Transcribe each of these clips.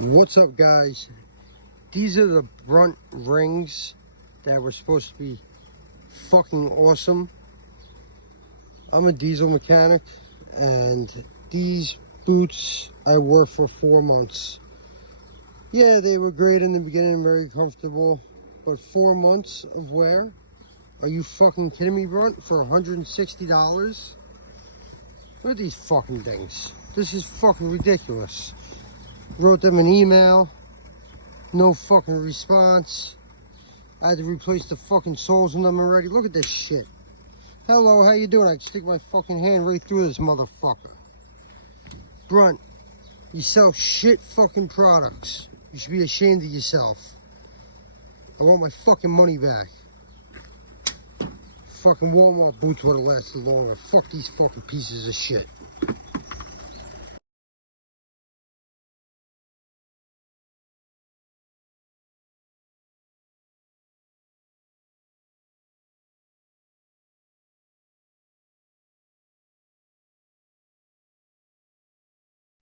What's up, guys? These are the Brunt rings that were supposed to be fucking awesome. I'm a diesel mechanic, and these boots I wore for 4 months. Yeah, they were great in the beginning, very comfortable, but 4 months of wear? Are you fucking kidding me, Brunt? For $160? Look at these fucking things. This is fucking ridiculous. Wrote them an email, no fucking response. I had to replace the fucking soles on them already. Look at this shit. Hello, how you doing? I can stick my fucking hand right through this motherfucker. Brunt, you sell shit fucking products. You should be ashamed of yourself. I want my fucking money back. Fucking Walmart boots would have lasted longer. Fuck these fucking pieces of shit.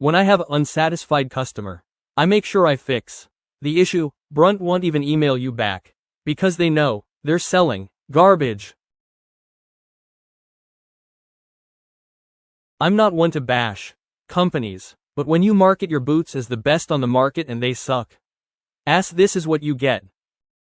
When I have an unsatisfied customer, I make sure I fix the issue. Brunt won't even email you back because they know they're selling garbage. I'm not one to bash companies, but when you market your boots as the best on the market and they suck, this is what you get.